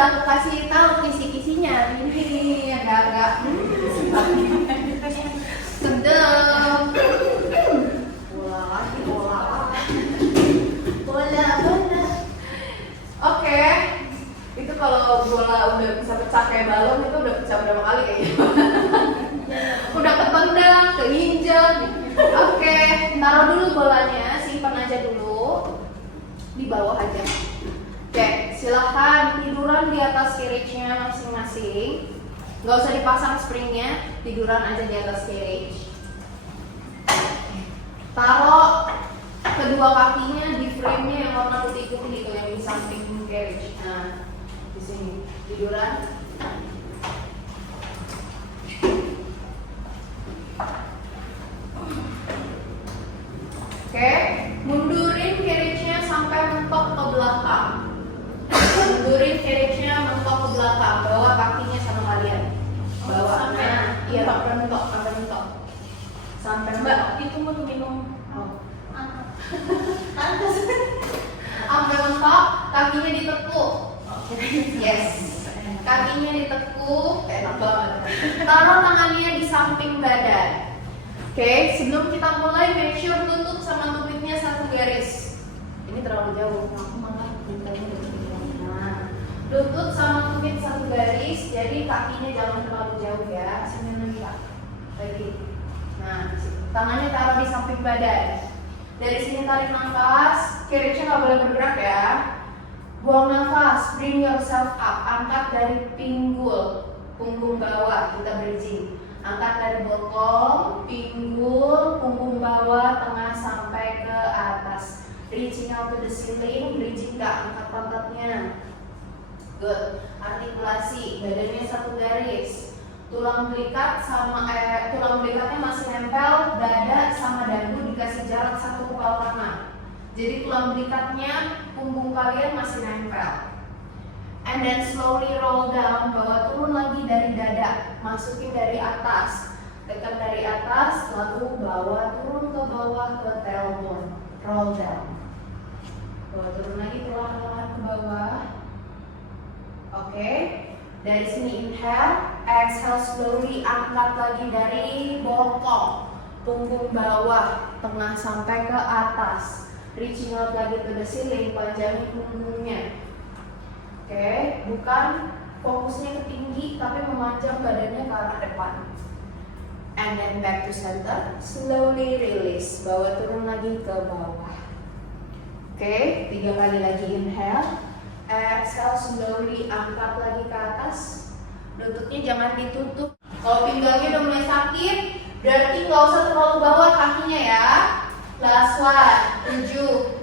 udah aku kasih tahu kisi-kisinya. Ini agak-agak sedap. Bola lagi, bola. Oke. Itu kalau bola udah bisa pecah kayak balon itu udah pecah berapa kali kayaknya? Udah ketendang, keinjak. Oke, taruh dulu bolanya, simpan aja dulu di bawah aja. Oke, silahkan tiduran di atas carriage-nya masing-masing. Nggak usah dipasang springnya, tiduran aja di atas carriage. Taruh kedua kakinya di frame-nya yang warna putih-putih gitu, yang di samping carriage. Nah, di sini tiduran. Oke, mundurin carriage-nya sampai mentok ke belakang. Mundurin carriage-nya mentok ke belakang, bawa kakinya sama kalian. Bawa sampai, iya sampai mentok, sampai mentok. Sampai mentok. Itu mau minum. Oh. Pantas. Sampai mentok, kakinya ditekuk. Yes. Kakinya ditekuk, enak banget. Taruh tangannya di samping badan. Oke, sebelum kita mulai, make sure lutut sama tumitnya satu garis. Ini terlalu jauh, aku malah mintanya lebih jauh. Nah, lutut sama tumit satu garis, jadi kakinya jangan terlalu jauh ya. Sini lagi. Nah, tangannya taruh di samping badan. Dari sini tarik nafas, carriage-nya nggak boleh bergerak ya. Buang nafas, bring yourself up, angkat dari pinggul, punggung bawah, kita bridging. Angkat dari bokong, pinggul, punggung bawah, tengah sampai ke atas. Reaching out to the ceiling, bridging ke angkat pantatnya. Good. Artikulasi, badannya satu garis. Tulang belikat sama tulang belikatnya masih nempel, dada sama dagu dikasih jarak satu kepala tangan. Jadi tulang belikatnya, punggung kalian masih nempel. And then slowly roll down, bawa turun lagi dari dada, masukin dari atas, tekan dari atas, lalu bawa turun ke bawah ke tailbone, roll down. Bawa turun lagi perlahan-lahan ke bawah. Oke, dari sini inhale, exhale slowly, angkat lagi dari bokong, punggung bawah, tengah sampai ke atas. Reaching out lagi to the ceiling, panjangin punggungnya. Oke, bukan fokusnya ke tinggi, tapi memanjang badannya ke arah depan. And then back to center, slowly release, bawa turun lagi ke bawah. Oke, 3 kali lagi inhale, exhale slowly, angkat lagi ke atas. Lututnya jangan ditutup. Kalau pinggangnya udah mulai sakit, berarti nggak usah terlalu bawah kakinya ya. Last one, 7.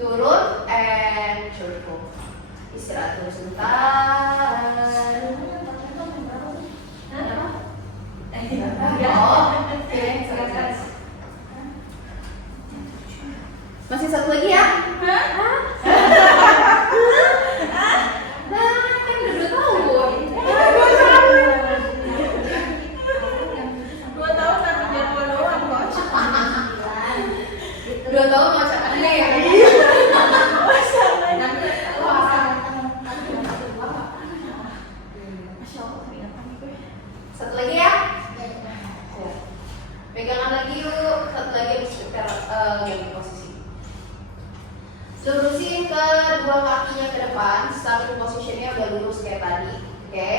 Turun and cukup. Istirahat dulu sebentar. Masih satu lagi ya? Nah, kan udah 2 tahun. 2 tahun tapi jadwal doang kok. 2 tahun macam aneh ya? Satu lagi ya? Pegangan lagi yuk. Satu lagi habis kita ganti posisi. Lurusin kedua kakinya ke depan, starting positionnya udah lurus kayak tadi. Oke.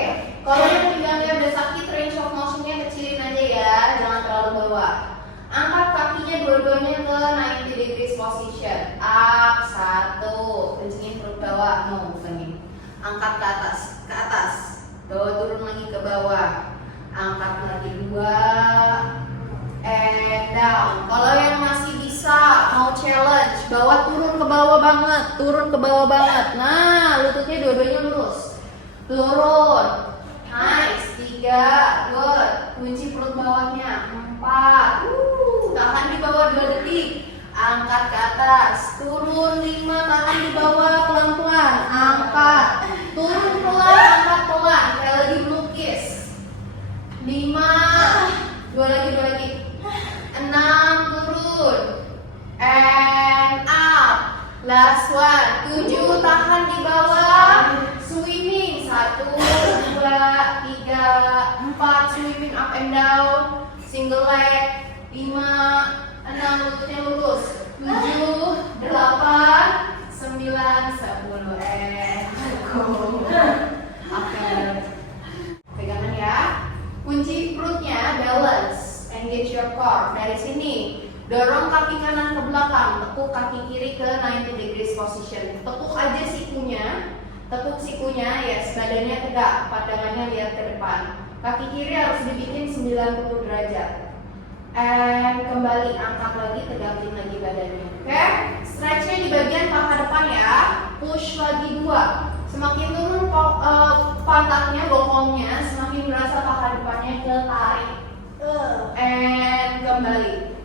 Kalau yang pinggangnya udah sakit, range of motionnya kecilin aja ya, jangan terlalu bawah. Angkat kakinya dua-duanya ke 90 degrees position. Up, 1. Kencingin perut bawah, no, bukan gini. Angkat ke atas, bawa turun lagi ke bawah. Angkat lagi 2, and down. Kalau yang masih bisa mau challenge, bawa turun ke bawah banget, Nah, lututnya dua-duanya lurus. Turun. Nice. 3, good. Kunci perut bawahnya. 4. Tahan di bawah 2 detik. Angkat ke atas. Turun 5, tahan di bawah pelan-pelan. Angkat. Turun pelan, angkat pelan. Kayak lagi melukis. 5. 2 lagi. 6, turun. And up. Last one. 7, tahan di bawah. 10, up and down, single leg, 5, 6, lututnya lurus, 7, 8, 9, 10, oke, pegangan ya. Kunci perutnya balance, engage your core. Dari sini dorong kaki kanan ke belakang, tekuk kaki kiri ke 90 degrees position. Tekuk aja sikunya, tekuk sikunya, yes, badannya tegak, pandangannya lihat ke depan. Kaki kiri harus dibikin 90 derajat. And kembali angkat lagi, tegangin lagi badannya. Oke, stretchnya di bagian paha depan ya. Push lagi 2. Semakin turun pantatnya, bokongnya, semakin berasa paha depannya ketarik. And kembali.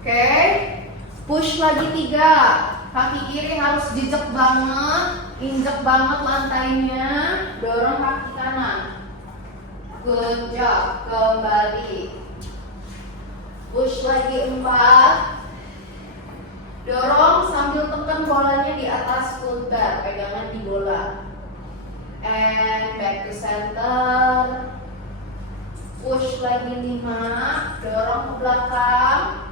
Oke, push lagi 3. Kaki kiri harus jejak banget, injek banget lantainya, dorong kaki kanan. Good job, kembali. Push lagi 4. Dorong sambil tekan bolanya di atas full bar, pegangan di bola. And back to center. Push lagi 5. Dorong ke belakang.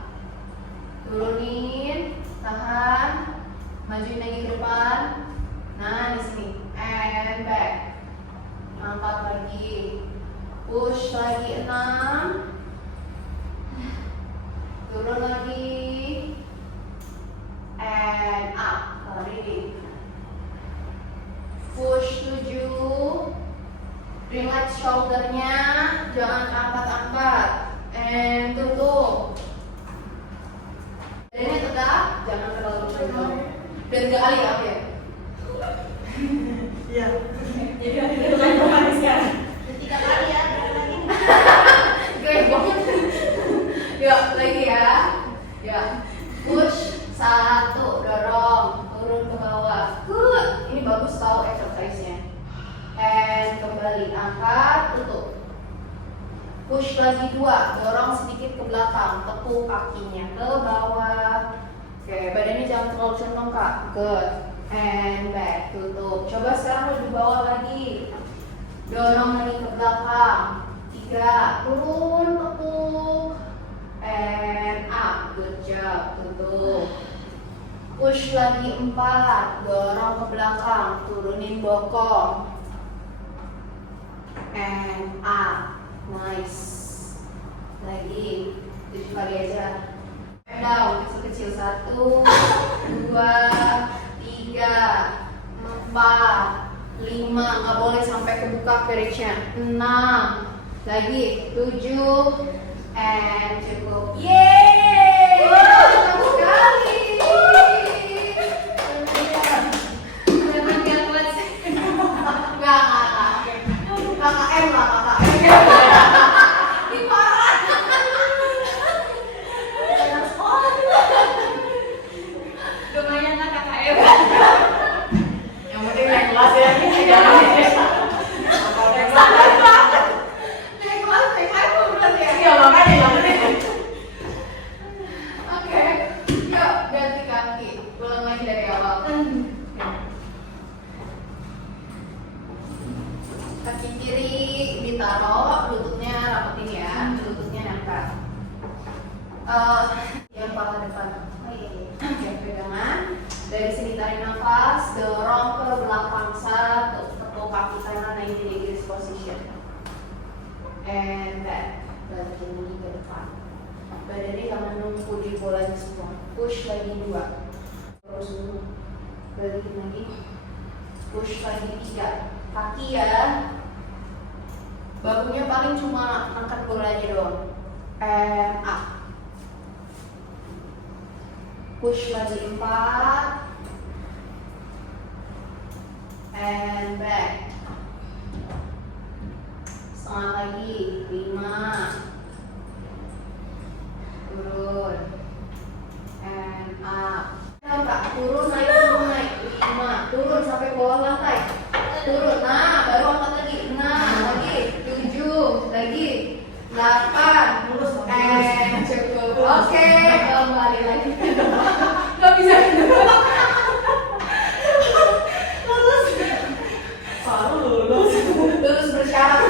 Turunin, tahan, majuin lagi ke depan. Nah, di sini. And back. Angkat lagi. Push lagi 6. Turun lagi. And up. Ready. Push 7. Relax shouldernya, jangan angkat-angkat. And tutup. Badannya tegak, jangan terlalu tegak. Biar gak kali ya, oke? Iya. Jadi ada lagi sekarang. 3 kali ya. Great banget. Yuk, lagi ya. Ya. Push 1, dorong, turun ke bawah. Good. Ini bagus tahu exercise-nya. And kembali, angkat, tutup. Push lagi 2, dorong sedikit ke belakang, tekuk kakinya ke bawah. Oke, badannya jangan terlalu centong kak. Good. And back, tutup. Coba sekarang lebih bawah lagi. Dorong lagi ke belakang. 3, turun, tekuk. And up, good job, tutup. Push lagi 4, dorong ke belakang, turunin bokong. And up, nice. Lagi, 7 kali aja. Down, kecil-kecil. 1, 2, 3, 4, 5. Nggak boleh sampai kebuka periknya. 6, lagi 7, and cukup. Yeay! Bagus sekali. Beneran gak kuat sih? Nggak. KKM lah, KKM. Ini parah. Lumayan lah KKM. Yang penting naik kelas ya. Jangan Naik kelas, naik level berarti ya? iya makanya yang penting. Oke, yuk ganti kaki. Ulang lagi dari awal. Kaki kiri ditaruh, lututnya rapetin ya, lututnya nempel. Yang paha depan. Oh iya, iya. Pegangan. Dari sini tarik nafas, dorong ke belakang 1, tekuk kaki kanan 90 degrees position. And back, balikin lagi ke depan. Badannya jangan nunggu di bolanya semua. Push lagi 2. Terus dulu. Balikin lagi. Push lagi 3. Kaki ya. Bahunya paling cuma angkat bolanya doang. And up. Push lagi 4. And back. Setengah lagi. 5. Turun. And up. Kak, turun naik. 5. Turun sampai bawah lantai. Turun. Nah, baru angkat lagi. 6 lagi. 7 lagi. 8. And cukup. Oke, kembali lagi. Gak bisa. Selalu lulus. Lulus bersyarat.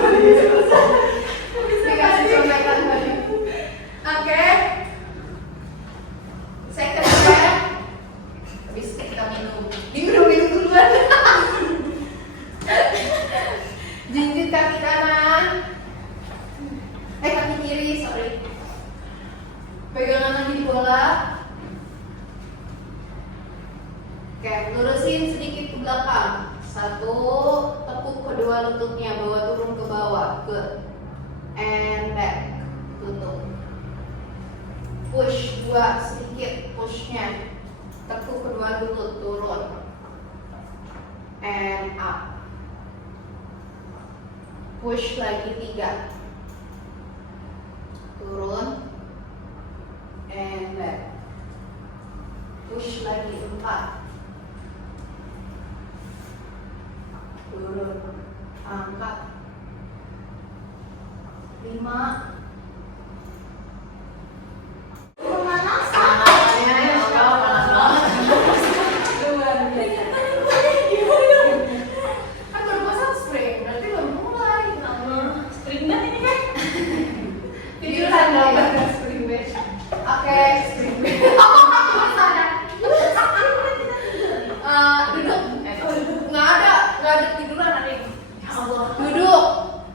Satu, tepuk kedua lututnya, bawa turun ke bawah. Good. And back. Tutup. Push dua sedikit, pushnya. Tekuk kedua lutut, turun. And up. Push lagi 3. Turun. And back. Push lagi 4. Turun. Angkat. 5.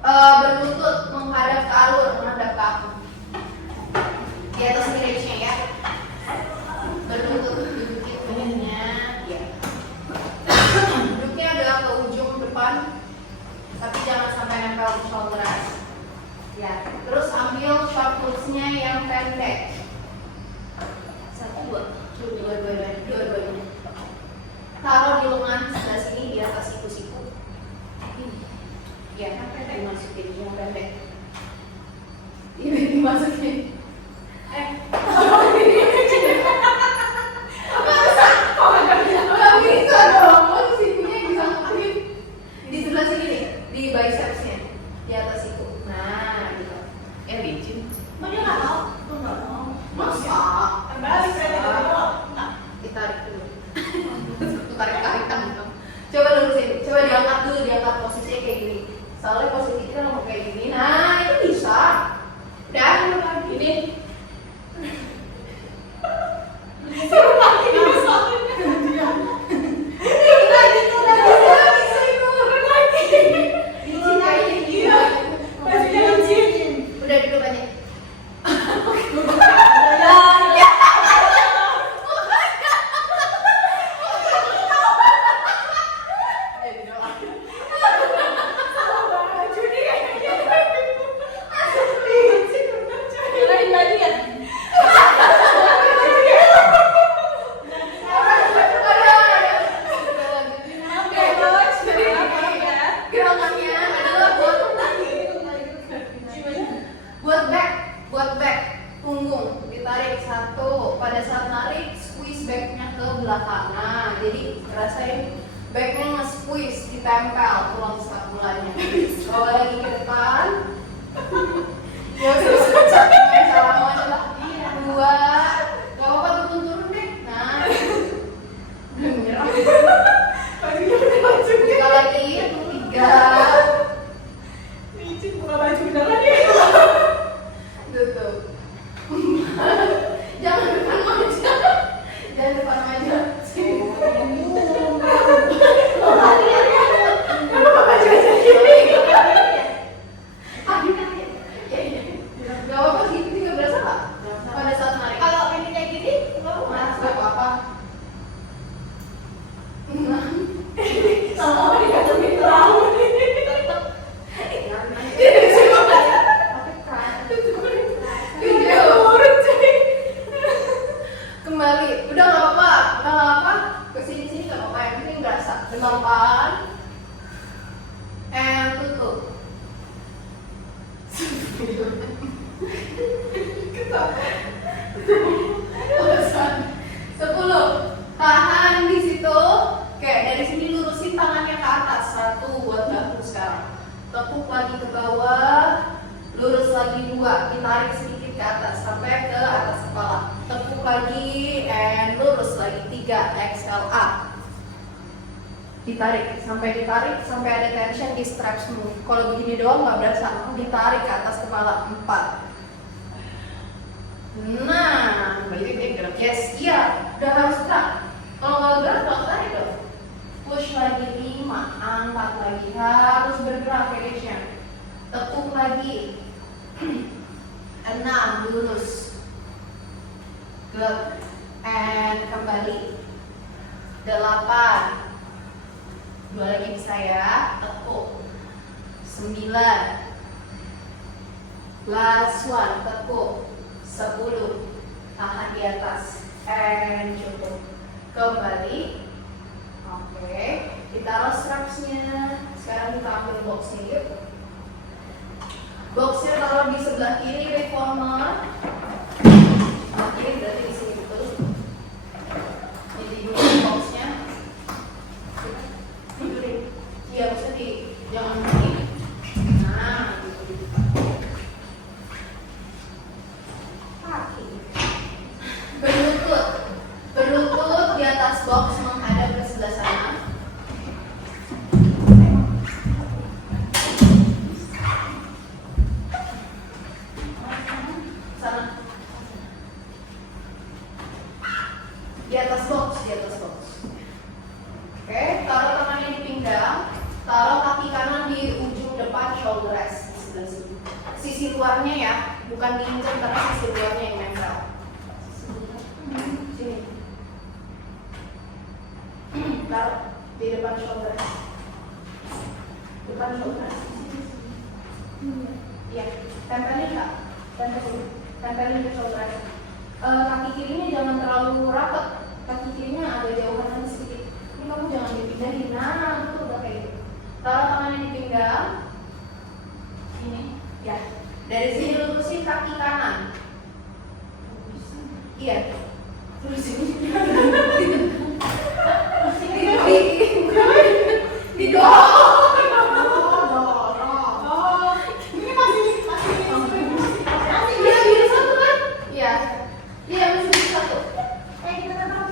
Berlutut menghadap ke alur, menghadap ke aku. Di atas miripnya ya. Berlutut duduknya, ya. Duduknya adalah ke ujung depan, tapi jangan sampai nempel ke shoulders. Ya. Terus ambil short pulse-nya yang pendek. 1, 2, dua-duanya. Taruh di lengan sebelah sini di atas siku-siku. Ya, dimasukin yang pendek. Ini dimasukin. Nggak bisa dong, mau sikunya disangkutin di sebelah sini nih, di bicepsnya, di atas siku. Nah, gitu. Licin. Mau dia nggak mau? Tuh nggak mau. Masa? Kembali saya tidak mau. Ditarik dulu. Tarik tangan. Coba lurusin, coba diangkat dulu, diangkat posisinya kayak gini. Soalnya posisi kita mau kayak gini. Nah, itu bisa. Dan ini Suruh lagi bisa. udah duduk aja. Gerakannya adalah buat back punggung ditarik 1. Pada saat narik squeeze backnya ke belakang. Nah, jadi rasain backnya nge-squeeze, ditempel tulang scapulanya. Bawa lagi ke depan. Ya udah, salah. 2. Gak apa-apa, turun deh. Nah, udah menyerah. Kita lagi 3. Licin buka baju beneran ya. Tutup. Jangan depan aja. Jangan depan aja. Gak apa-apa sih, itu juga berasa gak? Pada saat narik. Kalau ini kayak gini, nggak mau. Gak apa-apa. Kalau dikasih tahu nih. Kembali, udah nggak apa-apa, kesini nggak apa-apa, yang penting berasa. Depan, and tutup. 10. Tahan di situ. Oke, dari sini lurusin tangannya ke atas. 1 buat bahu sekarang. Tekuk lagi ke bawah, lurus lagi 2, ditarik sedikit ke atas sampai ke atas kepala. Tekuk lagi and lurus lagi 3, exhale up. Ditarik sampai ada tension di strapsmu. Kalau begini doang nggak berasa. Ditarik ke atas kepala 4. Nah, Berarti dia gerak. yes, iya, udah harus gerak. Kalau nggak gerak, nggak tarik dong. Push lagi 5, angkat lagi, harus bergerak kayak tekuk lagi. 6, lurus. Good. And kembali. 8, 2 lagi bisa ya. Tekuk. 9. Last one, tekuk. 10. Tahan di atas. And cukup. Kembali. Oke. Ditaruh strapsnya. Sekarang kita ambil boxnya yuk. Boxnya taruh di sebelah kiri reformer. Sebelah kiri berarti di sini betul. Jadi dulu boxnya. Tidurin. Iya, maksudnya di jangan begini. Nah, kaki. Berlutut. Berlutut di atas box menghadap ke sebelah sana. Sana. Di atas box, di atas box. Oke, taruh tangannya di pinggang, taruh kaki kanan di ujung depan shoulder rest di sebelah sini. Sisi luarnya ya, bukan diinjak karena sisi luarnya yang nempel. Sini. Taruh di depan shoulder rest. Depan shoulder rest. Iya, tempelin nggak? Tempelin ke shoulder rest. Kaki kirinya jangan terlalu rapat. Kaki kirinya agak jauhan sedikit. Ini kamu jangan dipindahin. Nah, itu udah kayak gitu. Taruh tangannya di pinggang. Ini, ya. Dari sini lurusin kaki kanan. Iya. Lurusin. Didorong. Ini masih Iya, bisa satu kan? Iya. Iya, masih bisa satu. kita tetap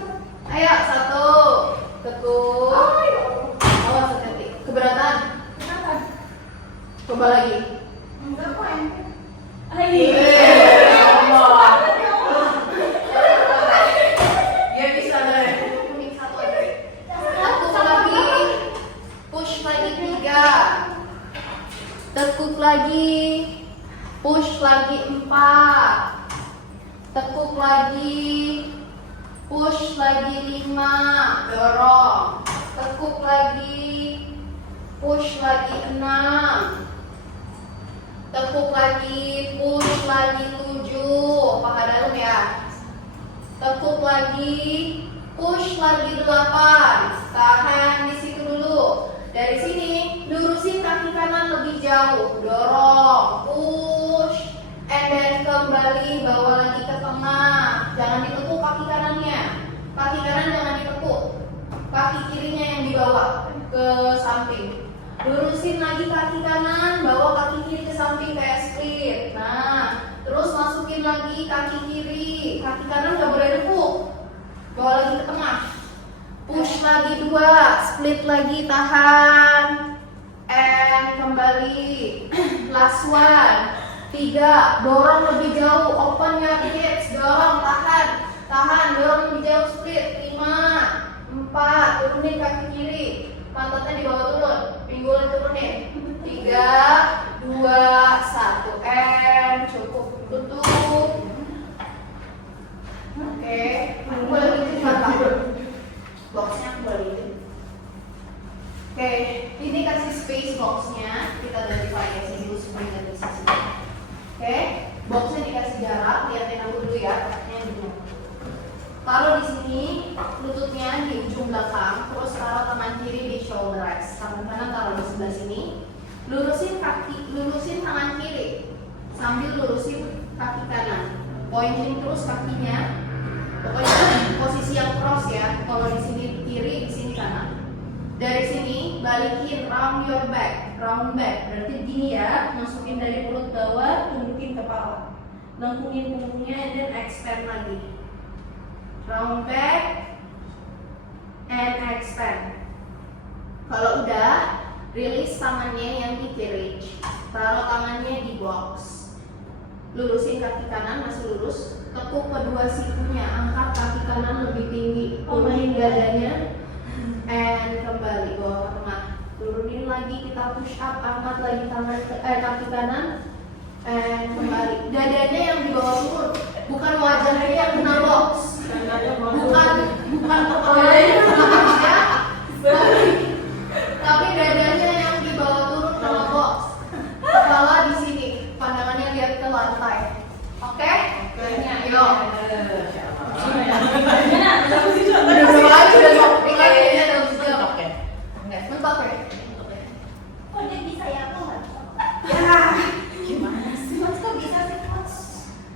Ayo, 1. Tekuk. Awas hati-hati. Keberatan. kenapa? Coba lagi. Enggak kok ente. Dia bisa deh. Kuning satu aja. Tekuk lagi. Push lagi 3. Tekuk lagi. Push lagi 4. Tekuk lagi. Push lagi 5. Dorong. Tekuk lagi. Push lagi 6. Tekuk lagi. Push lagi 7. Paha dalam ya. Tekuk lagi. Push lagi 8. Tahan di situ dulu. Dari sini lurusin kaki kanan lebih jauh. Dorong. Push. And then kembali bawa lagi ke tengah. Jangan ditekuk kaki kanannya. Kaki kanan jangan ditekuk. Kaki kirinya yang dibawa ke samping. Lurusin lagi kaki kanan, bawa kaki kiri ke samping kayak split. Nah, terus masukin lagi kaki kiri. Kaki kanan nggak boleh dekuk. Bawa lagi ke tengah. Push lagi 2, split lagi, tahan. And kembali. Last one. 3, dorong lebih jauh, open your hips, dorong, tahan, dorong lebih jauh, split. 5, 4, turunin kaki kiri, pantatnya di bawah turun, pinggulnya turunin. 3, 2, 1, and cukup, tutup. Oke, aku boleh bikin mata, boxnya aku boleh bikin. Oke, ini kasih space boxnya, kita dari variasi dulu supaya nggak bisa sih. Oke, boxnya dikasih jarak, lihatin aku dulu ya, kakinya dulu. Taruh di sini, lututnya di ujung belakang, terus taruh tangan kiri di shoulder rest, tangan kanan taruh di sebelah sini. Lurusin tangan kiri, sambil lurusin kaki kanan. Pointing terus kakinya, pokoknya posisi yang cross ya. Kalau di sini kiri, di sini kanan. Dari sini balikin round your back, berarti gini ya, masukin dari mulut bawah, tunjukin kepala, lengkungin punggungnya, dan expand lagi. Round back and expand. Kalau udah, release tangannya yang di kiri, taruh tangannya di box, lurusin kaki kanan masih lurus, tekuk kedua sikunya, angkat kaki kanan lebih tinggi, turunin dadanya. And kembali bawa ke tengah, turunin lagi, kita push up, angkat lagi kaki kanan, and kembali. Dadanya yang di bawah turun, bukan wajahnya yang kena box, bukan kepalanya yang kena box ya.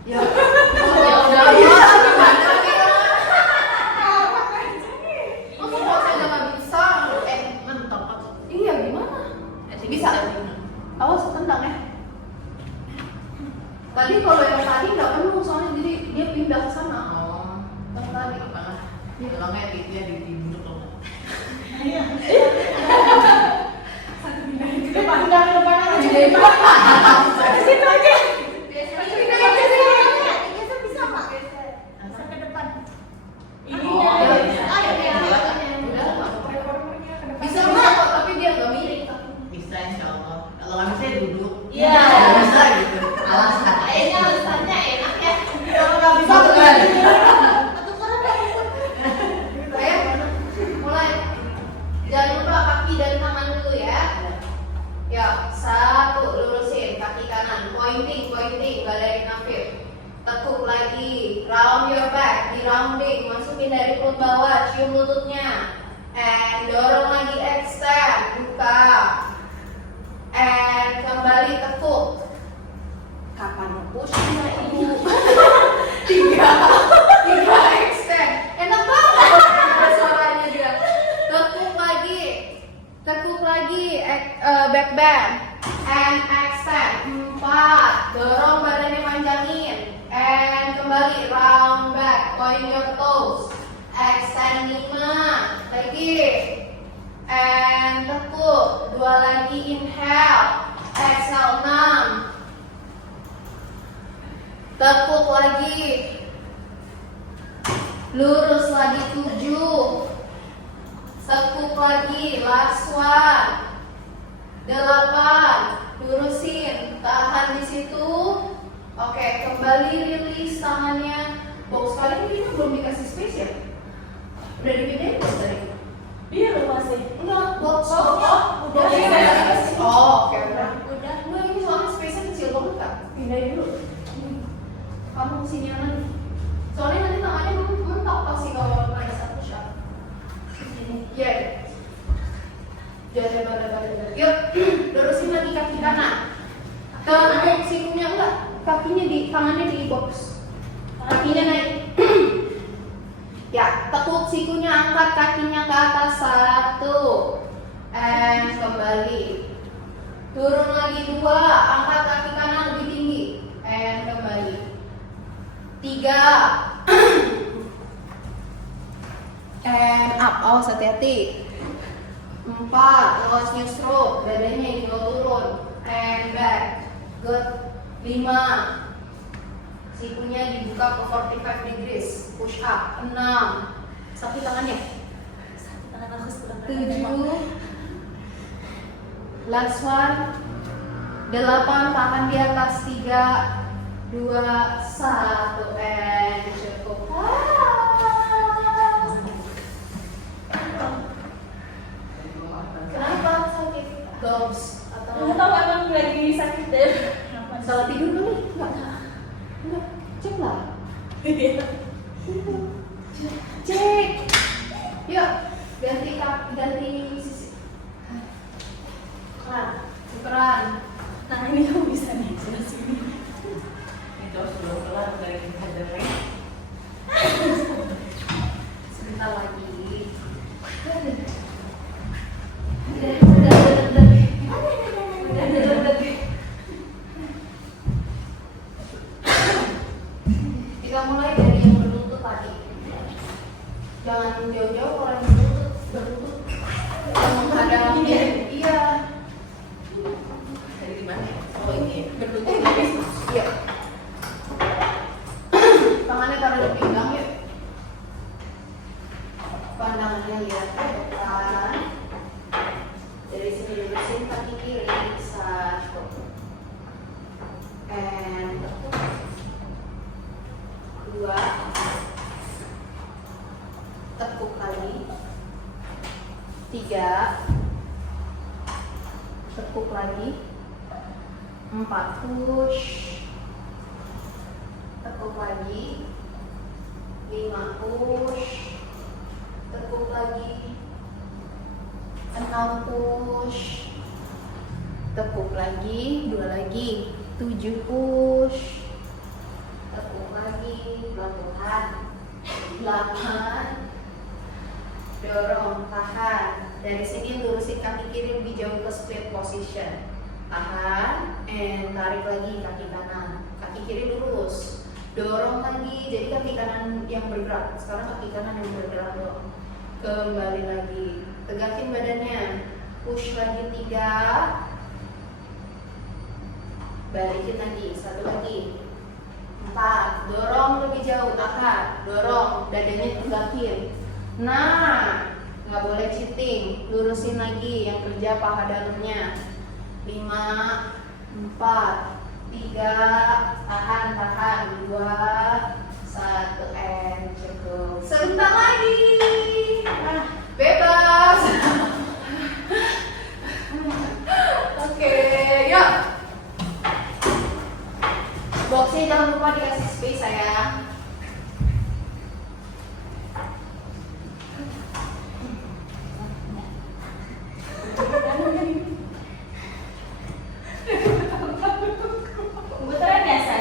Ya, udah gimana nih? Masa kalau saya nggak bisa? Mentok. Iya gimana? Bisa. Awas tendang ya. Tadi kalau yang tadi nggak penuh soalnya jadi dia pindah ke sana. Oh, Yang tadi. apa? Kalau nggak itu ya duduk loh. Ayo. Satu pindahin ke depan. Pindah ke depan aja. Di depan. Di situ aja. Bisa Pak. Bisa ke depan. Oh, Ininya. iya. Bisa kok, tapi dia nggak miring. Bisa insya Allah. Kalau nggak bisa ya duduk. Iya. Nggak bisa gitu. Alasan. Kayaknya alasannya enak ya. Kalau nggak bisa Satu bukan. lagi. Ayo, mulai. Jangan lupa kaki dan tangan dulu ya. Ya, satu lurusin kaki kanan, pointing, balik nafir. Tekuk lagi, round your back, di rounding, masukin dari perut bawah, cium lututnya. And dorong lagi, extend, buka. And kembali tekuk. Kapan mau pushnya ibu? tiga extend. Enak banget suaranya dia. Tekuk lagi, back bend. And extend. 4, dorong badannya panjangin. And kembali, round back, point your toes. Extend 5, lagi. And tekuk, 2 lagi, inhale. Exhale 6. Tekuk lagi. Lurus lagi 7. Tekuk lagi, last one. 8, lurusin, tahan di situ. Oke, kembali release tangannya. Box kali ini kita belum dikasih space ya? Udah dipindahin box tadi? Dia loh masih. Enggak, box. Udah Udah dikasih. Oh, oke. Udah. Enggak, ini soalnya space-nya kecil banget Kak. Pindahin dulu. Kamu kesini nanti. Soalnya nanti tangannya mentok pasti kalau pada saat push up. Iya. Jangan pada. Yuk, lurusin lagi kaki kanan. Tekuk sikunya enggak, kakinya tangannya di box. Kakinya naik. Ya, tekuk sikunya, angkat kakinya ke atas 1. And kembali. Turun lagi 2, angkat kaki kanan lebih tinggi. And kembali. 3. And up, awas hati-hati. 4, awas new stroke, badannya ikut turun. And back. Good. 5, sikunya dibuka ke 45 degrees. Push up. 6, sakit tangannya. Tangan aku sedang 7, last one. 8, tahan di atas. 3, 2, 1, and cukup. Kenapa sakit? Dogs atau Nggak tahu emang lagi sakit deh. salah tidur kali? Enggak, cek lah. Cek. Yuk, ganti sisi. Tukeran. Nah ini kamu bisa nih sebelah sini. Itu harus belum kelar dari hajarnya. Sebentar lagi. Kita mulai dari yang berlutut tadi. Jangan jauh-jauh kalau yang berlutut yang menghadap. Iya. Dari mana? Oh ini. Berlutut guys. Iya. Tangannya taruh di pinggang ya. Pandangannya lihat ke depan. Dari sini lurusin kaki kiri, satu. And tekuk. 2. Tekuk lagi. 3. Tekuk lagi. 4, push. Tekuk lagi. 5, push. Tekuk lagi. 6, push. Tekuk lagi. 2 lagi. 7, push. 8, dorong, tahan. Dari sini lurusin kaki kiri lebih jauh ke split position. Tahan, and tarik lagi kaki kanan. Kaki kiri lurus. Dorong lagi, jadi kaki kanan yang bergerak. Sekarang kaki kanan yang bergerak loh. Kembali lagi. Tegakin badannya. Push lagi 3. Balikin lagi, 1 lagi. 4, dorong lebih jauh, tahan. Dorong, dadanya tegakin. Nah, nggak boleh cheating. Lurusin lagi yang kerja paha dalamnya. 5, 4, 3, tahan, 2, 1, and cukup. Sebentar lagi. Bebas. Oke, yuk. Boxnya jangan lupa dikasih space sayang. Putaran biasa.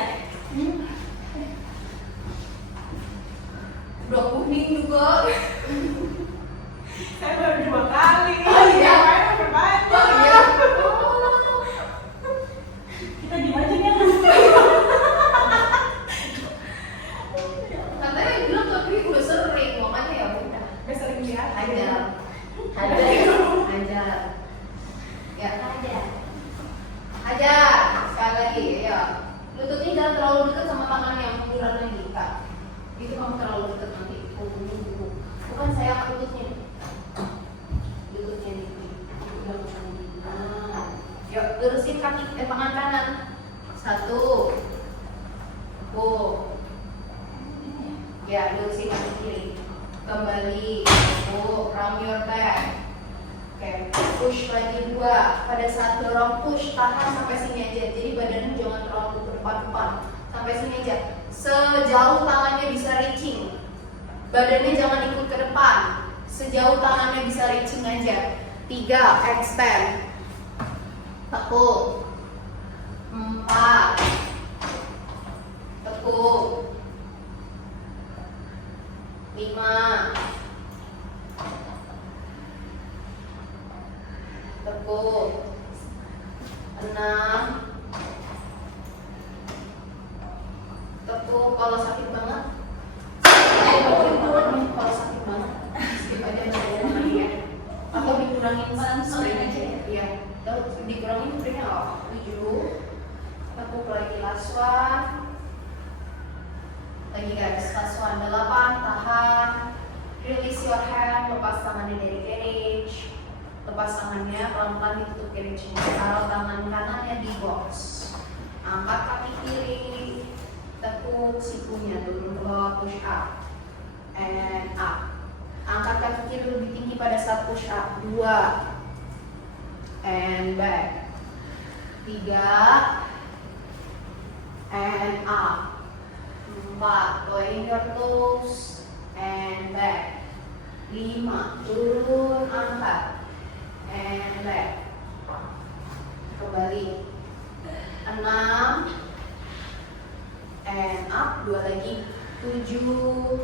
Udah kuning juga. Saya baru 2 kali. Oh iya? Saya berbanyak. Oh iya. Kita diem aja kan? Katanya bilang tapi udah sering, makanya ya udah. Udah sering lihat. Hajar. Ya. Hajar. Sekali lagi, ya. Lututnya jangan terlalu dekat sama tangan yang munduran lagi, Kak. Itu kamu terlalu dekat nanti. Bukan saya angkat lututnya. Lututnya nih. Yuk, lurusin kaki tangan kanan. 1. Ya, lurusin kaki kiri. Kembali. Round your back. Oke, push lagi 2. Pada saat dorong push, tahan sampai sini aja. Jadi badannya jangan terlalu ke depan-depan. Sampai sini aja. Sejauh tangannya bisa reaching. Badannya jangan ikut ke depan. Sejauh tangannya bisa reaching aja. 3, extend. Tekuk. 4. Tekuk. 5. Tekuk. 6. Tekuk. Kalau sakit banget, kalau sakit banget, skip aja ya. Atau dikurangin spring aja ya. Iya. Dikurangin springnya 7. Tekuk lagi, last one. Lagi guys, last one. 8. Tahan. Release your hand. Lepas tangannya dari cage. Lepas tangannya, pelan-pelan ditutup cage-nya. Taruh tangan kanannya di box. Angkat kaki kiri. Tekuk sikunya, turun ke bawah, push up. And up. Angkat kaki kiri lebih tinggi pada saat push up. 2. And back. 3. And up. 4. Going your toes. And back. 5. Turun, angkat. And back. Kembali. 6. And up. 2 lagi. 7.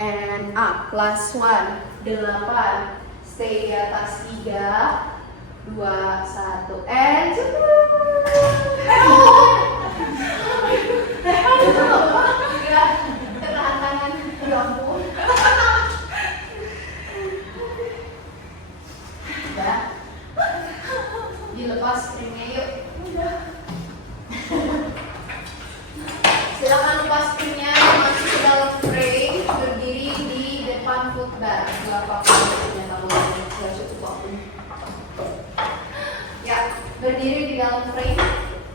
And up. Last one. 8. Stay di atas. 3, 2, 1. And cukup. Gila, ketahan tangan. Ya ampun. Udah. Dilepas stringnya yuk. Silakan lepas stringnya, masuk ke dalam frame, berdiri di depan footbar. Gak apa-apa, kamu gak cukup waktu. Ya, berdiri di dalam frame,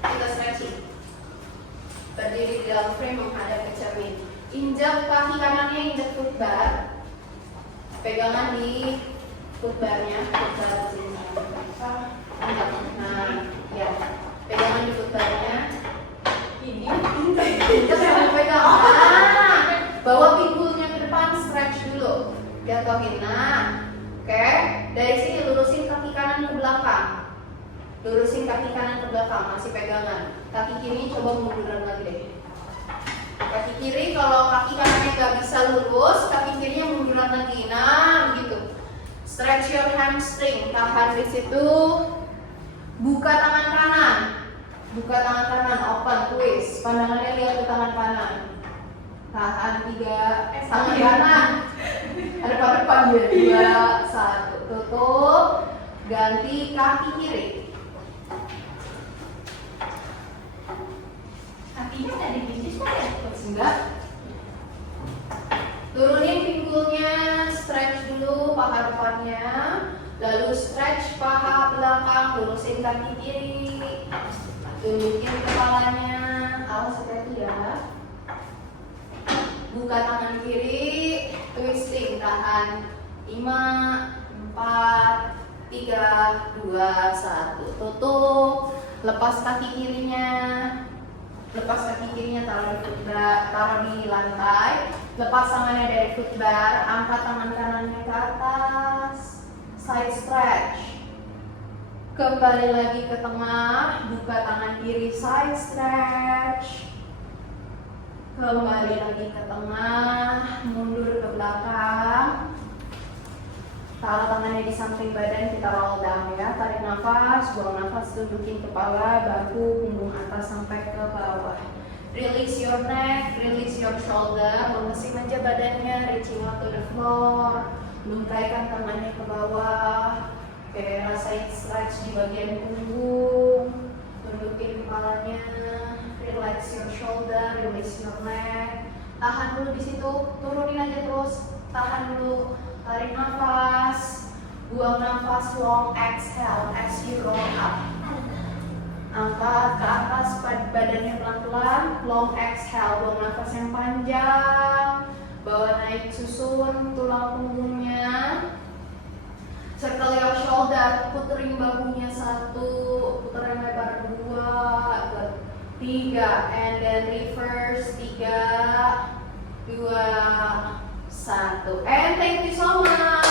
kita stretching. Berdiri di dalam frame menghadap ke cermin. Injak kaki kanannya, injak footbar. Pegangan di footbarnya, footbar sini. Injak. Nah, ya. Pegangan di footbarnya. Ini. Injak sampai pegang. Nah, bawa pinggulnya ke depan, stretch dulu. Jatuhin. Nah, oke. Dari sini lurusin kaki kanan ke belakang. Lurusin kaki kanan ke belakang, masih pegangan. Kaki kiri coba munduran lagi deh. Kaki kiri, kalau kaki kanannya nggak bisa lurus, kaki kirinya munduran lagi. Nah, begitu. Stretch your hamstring, tahan di situ. Buka tangan kanan. Buka tangan kanan, open, twist. Pandangannya lihat ke tangan kanan. Tahan 3, tangan kanan. Ada pada depan ya. 2, 1, tutup. Ganti kaki kiri. Kakinya nggak dibidik kok ya? Enggak. Turunin pinggulnya, stretch dulu paha depannya, lalu stretch paha belakang, lurusin kaki kiri, tunjukin kepalanya, awas hati-hati ya. Buka tangan kiri, twisting, tahan 5, 4, 3, 2, 1, tutup. Lepas kaki kirinya. Lepas kaki kirinya, taruh di lantai. Lepas tangannya dari footbar, angkat tangan kanannya ke atas. Side stretch. Kembali lagi ke tengah, buka tangan kiri, side stretch. Kembali lagi ke tengah, mundur ke belakang. Taruh tangannya di samping badan, kita roll down ya. Tarik nafas, buang nafas, tunjukin kepala, bahu, punggung atas sampai ke bawah. Release your neck, release your shoulder, mengesik aja badannya, reaching out to the floor. Lungkaikan tangannya ke bawah. Oke, rasain stretch di bagian punggung. Tunjukin kepalanya, relax your shoulder, release your neck. Tahan dulu di situ, turunin aja terus. Tahan dulu. Tarik nafas, buang nafas, long exhale as you roll up. Angkat ke atas badannya pelan-pelan, long exhale, buang nafas yang panjang. Bawa naik, susun tulang punggungnya. Circle your shoulder, puterin bahunya 1, puterin lebar 2, 3, and then reverse 3, 2, 1. And thank you so much.